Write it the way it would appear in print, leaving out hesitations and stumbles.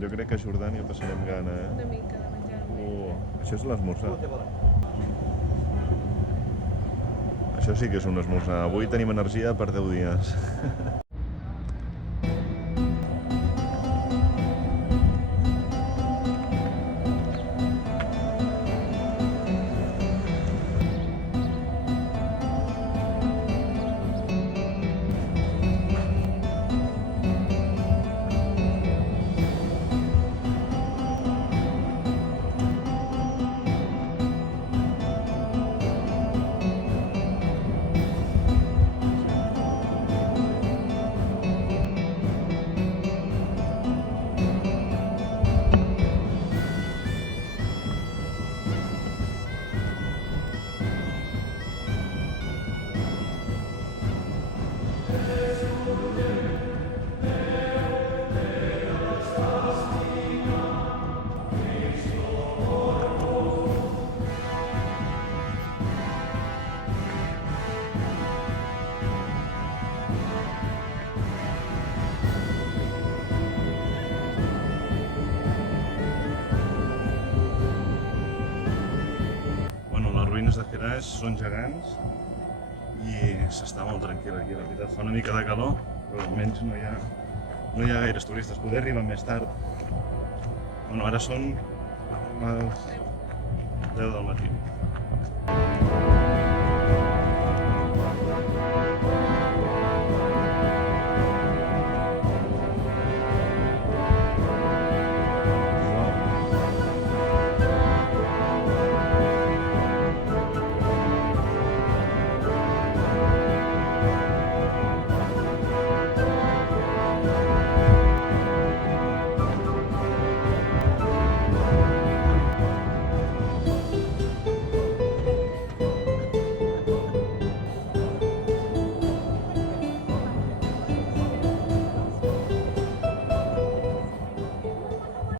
Jo crec que a Jordània passarem gana, Una mica de menjar. Això és l'esmorzar. Això sí que és un esmorzar. Avui tenim energia per 10 dies. Les ruïnes de Herash són gegants i s'està molt tranquil aquí, la veritat. Fa una mica de calor, però almenys no hi ha gaires turistes. Poder arribar més tard. Bueno, ara són les 10 del matí.